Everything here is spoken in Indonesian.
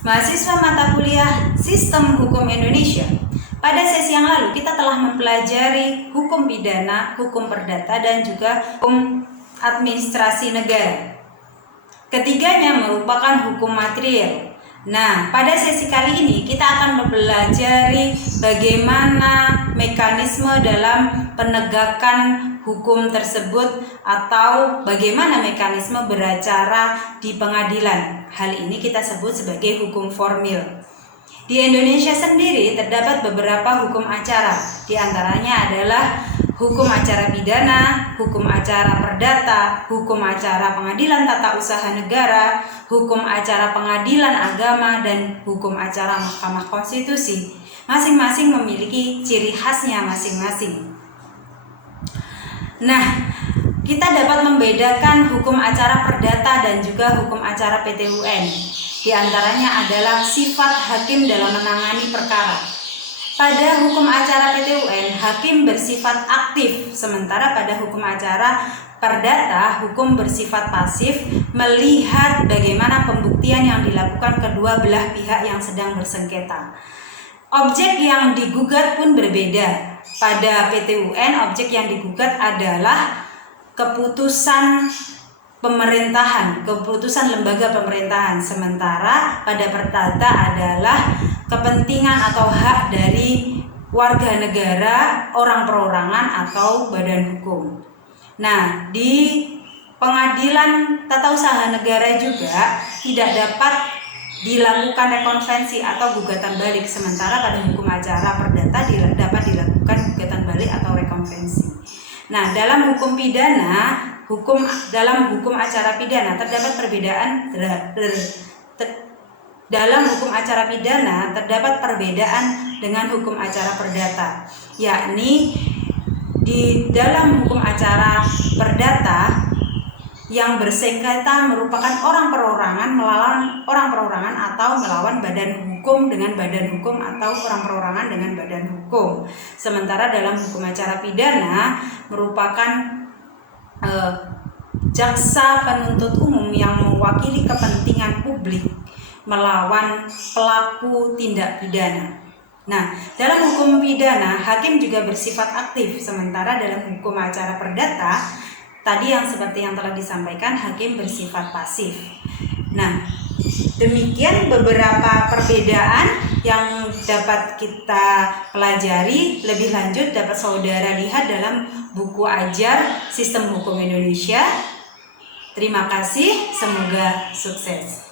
Mahasiswa mata kuliah Sistem Hukum Indonesia. Pada sesi yang lalu kita telah mempelajari hukum pidana, hukum perdata, dan juga hukum administrasi negara. Ketiganya merupakan hukum material. Nah, pada sesi kali ini kita akan mempelajari bagaimana mekanisme dalam penegakan hukum tersebut atau bagaimana mekanisme beracara di pengadilan. Hal ini kita sebut sebagai hukum formil. Di Indonesia sendiri terdapat beberapa hukum acara. Di antaranya adalah hukum acara pidana, hukum acara perdata, hukum acara pengadilan tata usaha negara, hukum acara pengadilan agama, dan hukum acara Mahkamah Konstitusi. Masing-masing memiliki ciri khasnya masing-masing. Nah, kita dapat membedakan hukum acara perdata dan juga hukum acara PT UN. Di antaranya adalah sifat hakim dalam menangani perkara. Pada hukum acara PT UN, hakim bersifat aktif, sementara pada hukum acara perdata, hukum bersifat pasif, melihat bagaimana pembuktian yang dilakukan kedua belah pihak yang sedang bersengketa. Objek yang digugat pun berbeda. Pada PT UN, objek yang digugat adalah keputusan pemerintahan, keputusan lembaga pemerintahan, sementara pada perdata adalah kepentingan atau hak dari warga negara, orang perorangan, atau badan hukum. Nah, di pengadilan tata usaha negara juga tidak dapat dilakukan rekonvensi atau gugatan balik, sementara pada hukum acara perdata dapat dilakukan gugatan balik atau rekonvensi. Nah, dalam hukum pidana, dalam hukum acara pidana terdapat perbedaan dalam hukum acara pidana terdapat perbedaan dengan hukum acara perdata, yakni di dalam hukum acara perdata yang bersengketa merupakan orang perorangan melawan orang perorangan atau melawan badan hukum dengan badan hukum atau orang perorangan dengan badan hukum. Sementara dalam hukum acara pidana merupakan jaksa penuntut umum yang mewakili kepentingan publik melawan pelaku tindak pidana. Nah, dalam hukum pidana hakim juga bersifat aktif, sementara dalam hukum acara perdata tadi yang seperti yang telah disampaikan, hakim bersifat pasif. Nah, demikian beberapa perbedaan yang dapat kita pelajari. Lebih lanjut dapat saudara lihat dalam buku ajar Sistem Hukum Indonesia. Terima kasih, semoga sukses.